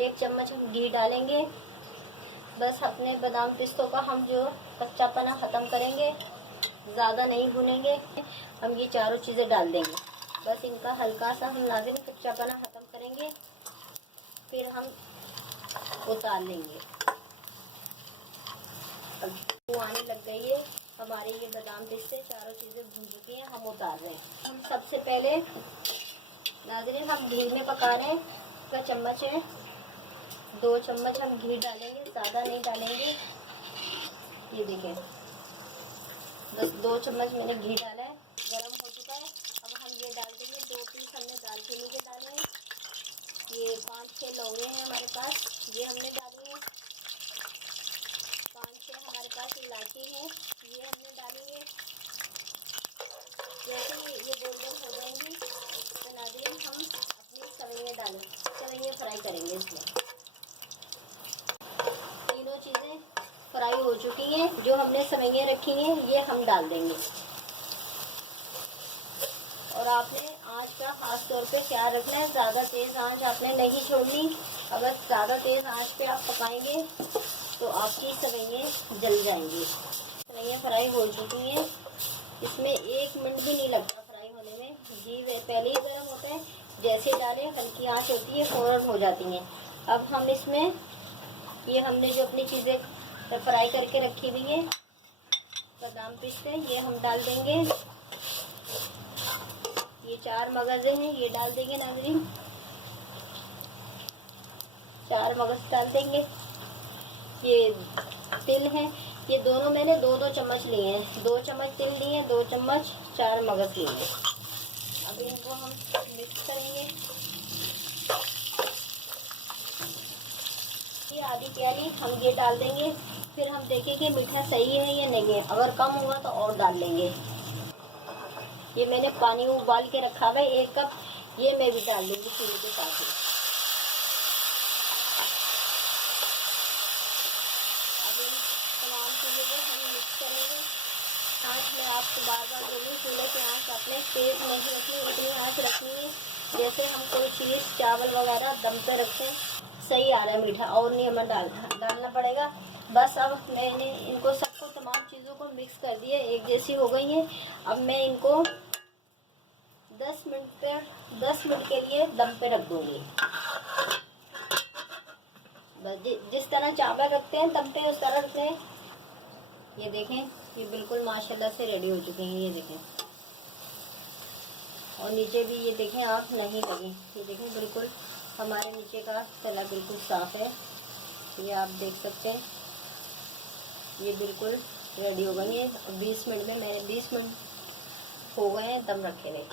1 चम्मच हम घी डालेंगे। बस अपने बादाम पिस्तों का हम जो कच्चापना ख़त्म करेंगे, ज़्यादा नहीं भूनेंगे। हम ये चारों चीज़ें डाल देंगे, बस इनका हल्का सा हम नाज़रीन कच्चापना ख़त्म करेंगे, फिर हम उतार लेंगे। अब वो आने लग गई है, हमारे ये बादाम पिस्ते चारों चीज़ें भून चुकी हैं, हम उतार रहे हैं। हम सबसे पहले नाज़रीन हम घी में पका रहे हैं। का चम्मच है, 2 चम्मच हम घी डालेंगे, ज़्यादा नहीं डालेंगे। ये देखें, बस 2 चम्मच मैंने घी डाला है, गरम हो चुका है। अब हम ये डाल देंगे, 2 पीस हमने दालचीनी के डाले हैं। ये 5-6 लौंगे हैं हमारे पास, ये हमने डाली है। 5-6 हमारे पास इलायची है, ये हमने डाली है। जैसे ये गोल्डन हो जाएंगी तो नाज़रीन हम अपनी सवैयाँ डालें, सवैयाँ फ्राई करेंगे। इसमें तीनों चीज़ें फ्राई हो चुकी हैं। जो हमने सवैयाँ रखी हैं ये हम डाल देंगे। और आपने आँच का खास तौर पे ख्याल रखना है, ज़्यादा तेज़ आँच आपने नहीं छोड़नी। अगर ज़्यादा तेज़ आँच पे आप पकाएंगे तो आपकी सवैयाँ जल जाएंगी। सवैयाँ फ्राई हो चुकी हैं, इसमें 1 मिनट भी नहीं लगता फ्राई होने में। घी पहले ही गर्म होता है, जैसे डालें हल्की आंच होती है, फ़ौरन हो जाती हैं। अब हम इसमें ये हमने जो अपनी चीज़ें फ्राई करके रखी हुई हैं, बादाम पिस्ते, ये हम डाल देंगे। ये 4 मगज़े हैं, ये डाल देंगे नाज़रीन, 4 मगज़ डाल देंगे। ये तिल हैं, ये दोनों मैंने 2-2 चम्मच लिए हैं, 2 चम्मच तिल लिए हैं, 2 चम्मच 4 मगज़ लिए हैं। अब इनको हम मिक्स करेंगे। ये आधी प्याली हम ये डाल देंगे, फिर हम देखेंगे मीठा सही है या नहीं है। अगर कम हुआ तो और डाल लेंगे। ये मैंने पानी उबाल के रखा हुआ है 1 कप, ये मैं भी डाल दूँगी चीनी के साथ ही। आँच में आपको बार-बार बोलूँ, चूल्हे की आँच अपने तेज़ नहीं रखनी, उतनी आँच रखनी है जैसे हम कोई चीज़ चावल वगैरह दम पे रखें। सही आ रहा है मीठा, और नहीं हमें डालना पड़ेगा। बस अब मैंने इनको सबको तमाम चीज़ों को मिक्स कर दिया, एक जैसी हो गई हैं। अब मैं इनको 10 मिनट के लिए दम पे रख दूँगी। बस जिस तरह चावल रखते हैं दम पे उस तरह रखते हैं। ये देखें, ये बिल्कुल माशाल्लाह से रेडी हो चुके हैं। ये देखें, और नीचे भी ये देखें आँख नहीं लगी। ये देखें बिल्कुल हमारे नीचे का तला बिल्कुल साफ़ है, ये आप देख सकते हैं। ये बिल्कुल रेडी हो गई है। 20 मिनट में मैंने 20 मिनट हो गए हैं दम रखे हुए।